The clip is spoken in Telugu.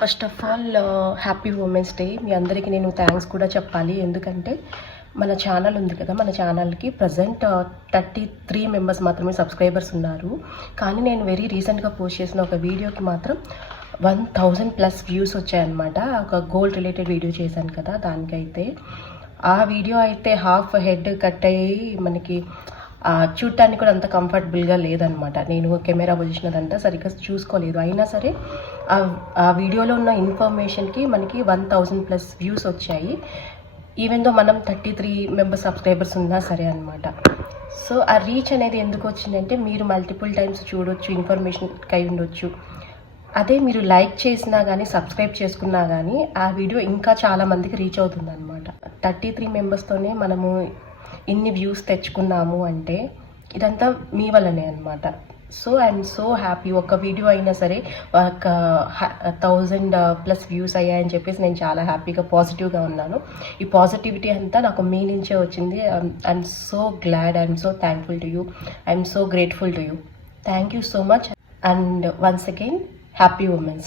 First of all happy women's day. మీ అందరికీ నేను థ్యాంక్స్ కూడా చెప్పాలి. ఎందుకంటే మన ఛానల్ ఉంది కదా, మన ఛానల్కి ప్రజెంట్ 33 మెంబర్స్ మాత్రమే సబ్స్క్రైబర్స్ ఉన్నారు. కానీ నేను వెరీ రీసెంట్గా పోస్ట్ చేసిన ఒక వీడియోకి మాత్రం 1000+ వ్యూస్ వచ్చాయన్నమాట. ఒక గోల్డ్ రిలేటెడ్ వీడియో చేశాను కదా, దానికైతే ఆ వీడియో అయితే హాఫ్ హెడ్ కట్ అయ్యి మనకి చూడటానికి కూడా అంత కంఫర్టబుల్గా లేదనమాట. నేను కెమెరా పొజిషన్ అదంతా సరిగ్గా చూసుకోలేదు. అయినా సరే ఆ వీడియోలో ఉన్న ఇన్ఫర్మేషన్కి మనకి 1000+ వ్యూస్ వచ్చాయి. ఈవెన్ దో మనం 33 మెంబర్స్ సబ్స్క్రైబర్స్ ఉన్నా సరే అనమాట. సో ఆ రీచ్ అనేది ఎందుకు వచ్చిందంటే, మీరు మల్టిపుల్ టైమ్స్ చూడొచ్చు, ఇన్ఫర్మేషన్ కై ఉండొచ్చు. అదే మీరు లైక్ చేసినా కానీ, సబ్స్క్రైబ్ చేసుకున్నా కానీ ఆ వీడియో ఇంకా చాలా మందికి రీచ్ అవుతుంది అనమాట. 33 మెంబర్స్తోనే మనము ఇన్ని వ్యూస్ తెచ్చుకున్నాము అంటే ఇదంతా మీ వల్లనే అనమాట. So I'm so happy. ఒక వీడియో అయినా సరే ఒక 1000+ వ్యూస్ అయ్యాయని చెప్పేసి నేను చాలా హ్యాపీగా పాజిటివ్గా ఉన్నాను. ఈ పాజిటివిటీ అంతా నాకు మీ నుంచే వచ్చింది. I'm so glad, I'm so thankful to you, I'm so grateful to you. Thank you so much. And once again happy women's day.